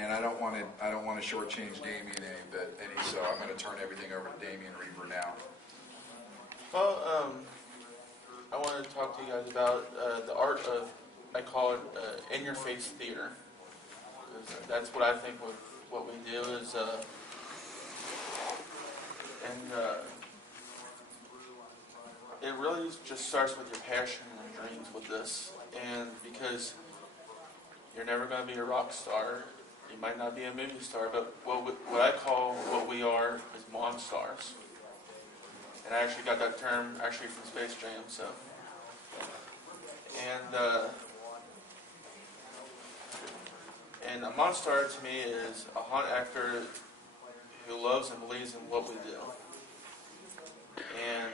And I don't want to shortchange Damien any, so I'm going to turn everything over to Damien Reaper now. Well, I want to talk to you guys about the art of, I call it in-your-face theater. That's what I think what we do is, it really just starts with your passion and dreams with this. And because you're never going to be a rock star, you might not be a movie star, but what I call what we are is monstars. And I actually got that term actually from Space Jam, so. And a monstar to me is a haunt actor who loves and believes in what we do. And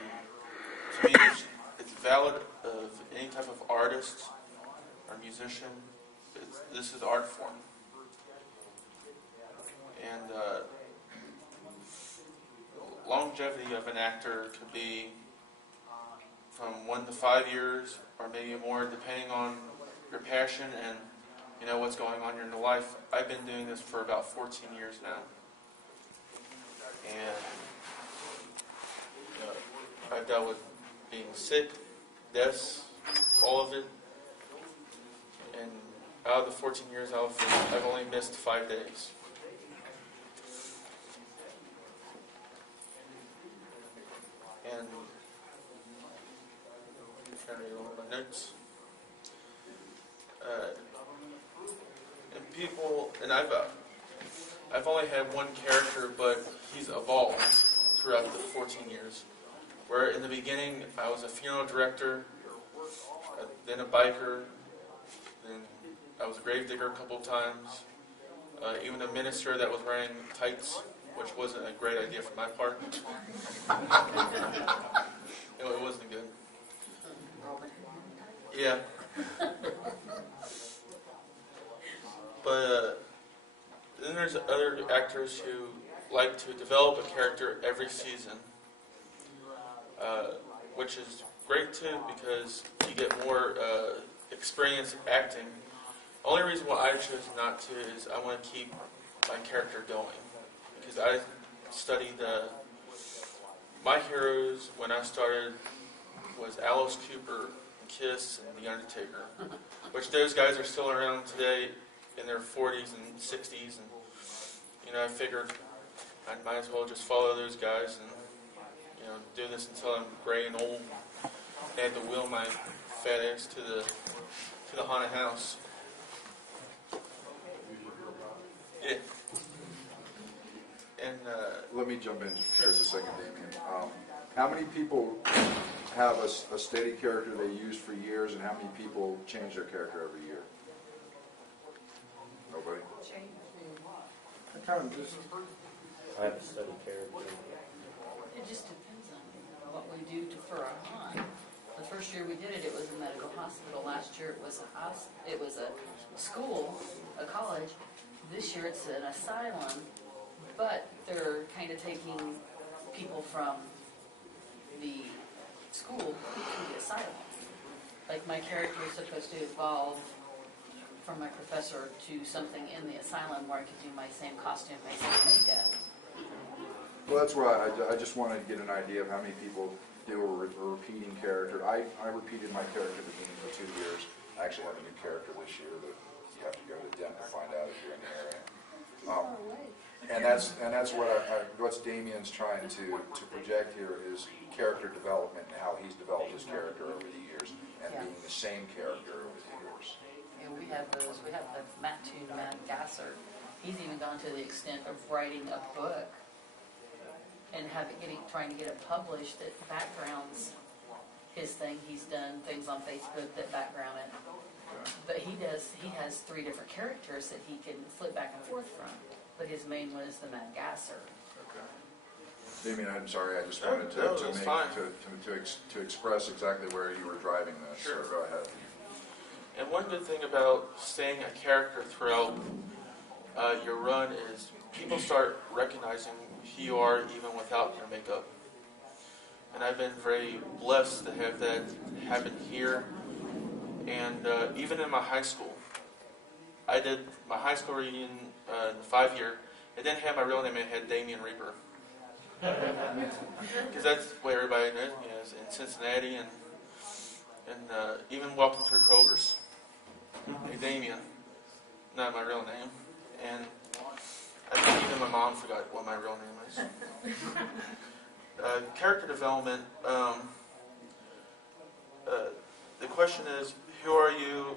to me, it's valid of any type of artist or musician. This is art form. And longevity of an actor could be from 1 to 5 years, or maybe more, depending on your passion and what's going on in your life. I've been doing this for about 14 years now, and I've dealt with being sick, deaths, all of it. And out of the 14 years, I've only missed 5 days. And I'm trying to read all my notes. And people, and I've only had one character, but he's evolved throughout the 14 years. Where in the beginning, I was a funeral director, then a biker, then I was a gravedigger a couple times, even a minister that was wearing tights, which wasn't a great idea from my part. It wasn't good. Yeah. But then there's other actors who like to develop a character every season, which is great too because you get more experience acting. Only reason why I chose not to is I want to keep my character going. Because I studied my heroes when I started was Alice Cooper, Kiss, and The Undertaker, which those guys are still around today in their 40s and 60s, and I figured I might as well just follow those guys and do this until I'm gray and old. I had to wheel my fat ass to the haunted house. Yeah. And let me jump in just a second, Damien. How many people have a steady character they use for years, and how many people change their character every year? Nobody? I have a steady character. It just depends on what we do for our haunt. The first year we did it, it was a medical hospital. Last year it was a school, a college. This year it's an asylum, but they're kind of taking people from the school to the asylum. Like my character is supposed to evolve from my professor to something in the asylum where I could do my same costume, my same makeup. Well, that's why I just wanted to get an idea of how many people do a repeating character. I repeated my character at the beginning for 2 years. I actually have a new character this year, but you have to go to Denver to find out if you're in the area. And that's what Damien's trying to project here is character development and how he's developed his character over the years and being the same character over the years. And we have the Matt Gasser. He's even gone to the extent of writing a book and trying to get it published that backgrounds his thing. He's done things on Facebook that background it. But he has 3 different characters that he can flip back and forth from. But his main one is the Mad Gasser. Okay. Damien, I'm sorry, I just wanted to express exactly where you were driving this. Sure. So go ahead. And one good thing about staying a character throughout your run is people start recognizing who you are even without your makeup. And I've been very blessed to have that happen here. And even in my high school, I did my high school reunion in the 5-year. It didn't have my real name, it had Damien Reaper. Because that's what everybody knows me as in Cincinnati and even walking through Kroger's. Hey, Damien, not my real name. And I think even my mom forgot what my real name is. Character development. The question is, who are you?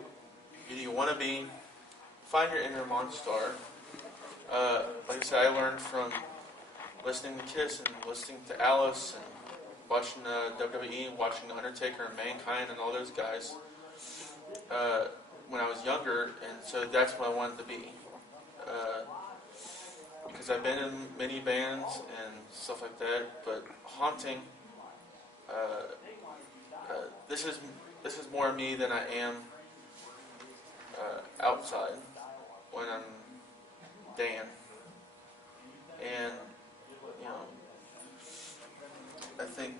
Who do you want to be? Find your inner Monstar. Like I said, I learned from listening to Kiss and listening to Alice and watching WWE, watching The Undertaker and Mankind and all those guys when I was younger, and so that's what I wanted to be. Because I've been in many bands and stuff like that, but haunting, this is more me than I am outside when I'm Dan. And I think,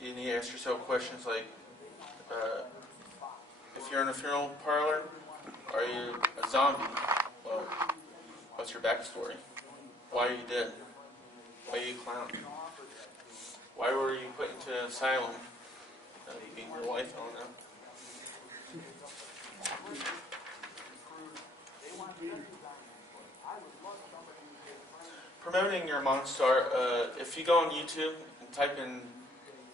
you need to ask yourself questions like, if you're in a funeral parlor, are you a zombie? Well, what's your backstory? Why are you dead? Why are you clowned? Why were you put into an asylum? You beat your wife, I don't know. Promoting your Monstar, if you go on YouTube and type in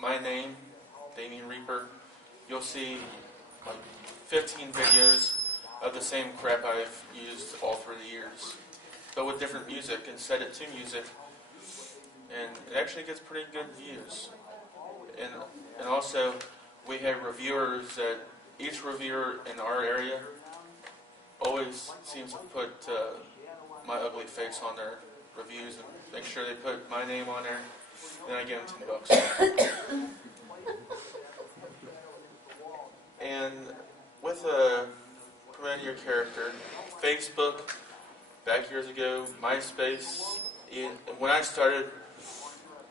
my name, Damien Reaper, you'll see like 15 videos of the same crap I've used all through the years, but with different music and set it to music, and it actually gets pretty good views. And also, we have reviewers that each reviewer in our area always seems to put my ugly face on their reviews and make sure they put my name on there. Then I give them $10. And with promoting your character, Facebook, back years ago, MySpace. When I started,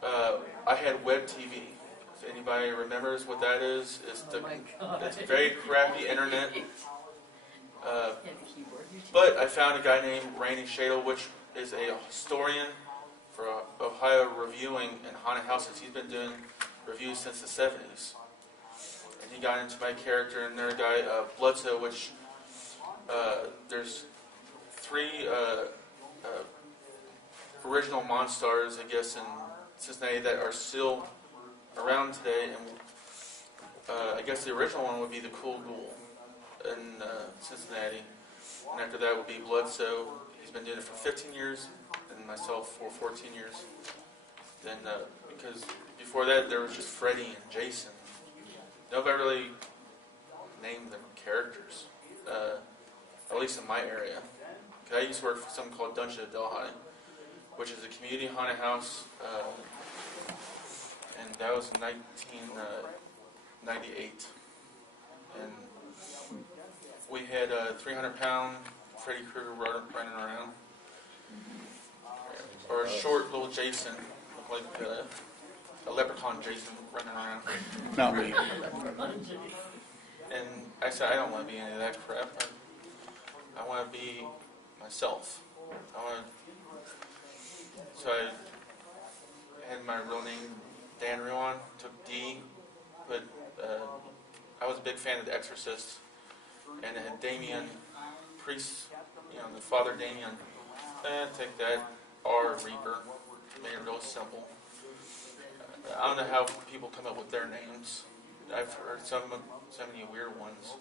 I had web TV. If anybody remembers what that is, it's a very crappy internet. But I found a guy named Randy Shadle, which is a historian for Ohio reviewing in haunted houses. He's been doing reviews since the 70s. And he got into my character, and another guy, Bloodso, which there's 3 original Monstars, I guess, in Cincinnati that are still around today. And I guess the original one would be the Cool Ghoul in Cincinnati. And after that would be Bloodso. He's been doing it for 15 years, and myself for 14 years. Then, because before that there was just Freddy and Jason. Nobody really named them characters, at least in my area. I used to work for something called Dungeon of Delhi, which is a community haunted house, and that was in 1998. And we had a 300-pound Freddy Krueger running around, or a short little Jason, like a leprechaun Jason running around. Not me. And I said, I don't want to be any of that crap. I want to be myself. So I had my real name, Dan Ruan, took D, but I was a big fan of The Exorcist, and it had Damien, priest, the Father Damien. Take that, R, Reaper, made it real simple. I don't know how people come up with their names. I've heard so many weird ones.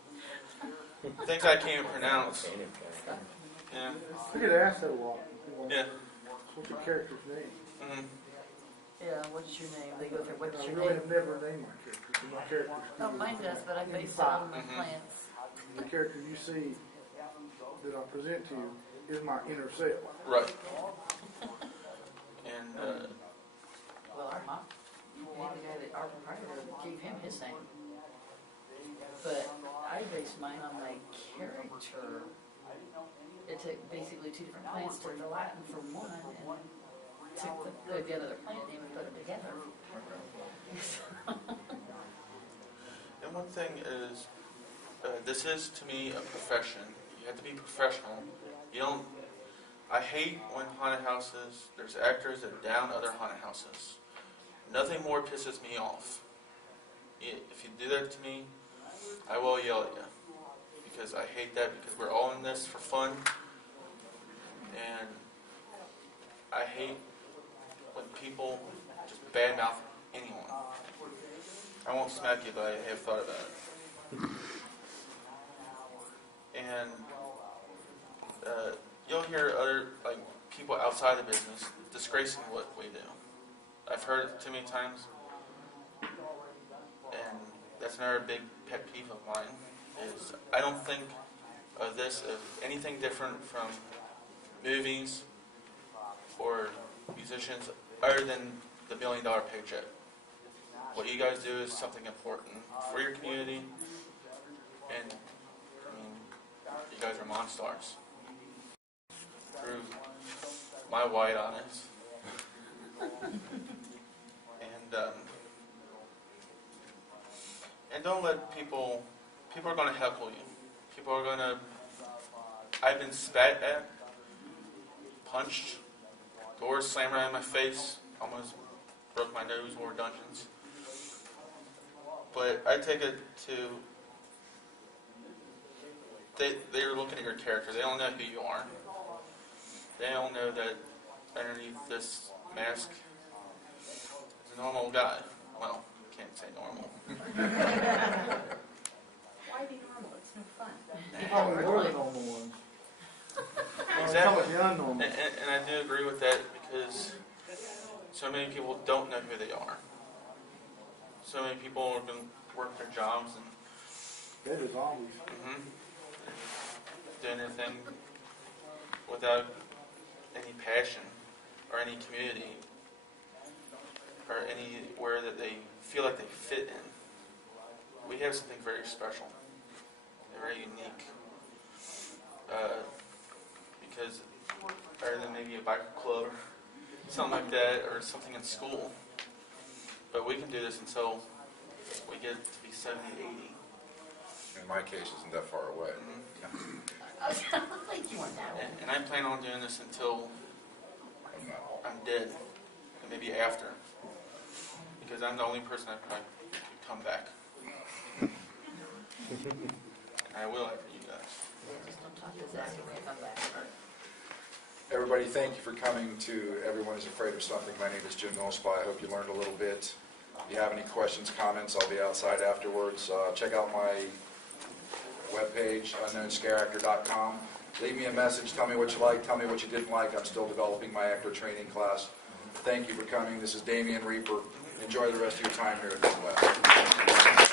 Things I can't even pronounce. Yeah. We get asked that a lot. Yeah. What's your character's name? Mm-hmm. Yeah, what's your name? They go through, what's I your really name? have never named my character. So my character's Oh, mine does, but I base it on my plants. The character you see that I present to you is my inner self. Right. And Well, our mom, the guy that our proprietor gave him his name. But I based mine on my character. It took basically 2 different plants, took the Latin from one, and took the other plant name and put them together. and one thing is, this is to me a profession. You have to be professional. You don't. I hate when haunted houses, there's actors that down other haunted houses. Nothing more pisses me off. If you do that to me, I will yell at you. Because I hate that, because we're all in this for fun. And I hate when people just badmouth anyone. I won't smack you, but I have thought about it. And you'll hear other people outside the business disgracing what we do. I've heard it too many times, and that's another big pet peeve of mine. Is I don't think of this as anything different from movies or musicians, other than the $1 million paycheck. What you guys do is something important for your community, and you guys are monstars. Through my white honest. And don't let people are going to heckle you. People are going to, I've been spat at, punched, doors slammed right in my face, almost broke my nose over dungeons. But I take it to, they're looking at your character. They don't know who you are. They don't know that underneath this mask is a normal guy. Well, can't say normal. Why be normal? It's no fun. Oh, we're the normal ones. Exactly. The unnormal. And I do agree with that, because so many people don't know who they are. So many people are going to work their jobs and They're the zombies. doing their thing without any passion or any community or anywhere that they feel like they fit in. We have something very special, very unique, because other than maybe a biker club or something like that, or something in school, but we can do this until we get to be 70, 80. In my case, isn't that far away. You want that one. And I plan on doing this until I'm dead, and maybe after, because I'm the only person that can come back. And I will after you guys. Just don't talk to Zach when you come back. Everybody, thank you for coming to Everyone is Afraid of Something. My name is Jim Millspaugh. I hope you learned a little bit. If you have any questions, comments, I'll be outside afterwards. Check out my webpage, unknownscareactor.com. Leave me a message. Tell me what you like. Tell me what you didn't like. I'm still developing my actor training class. Thank you for coming. This is Damian Reaper. Enjoy the rest of your time here at Midwest.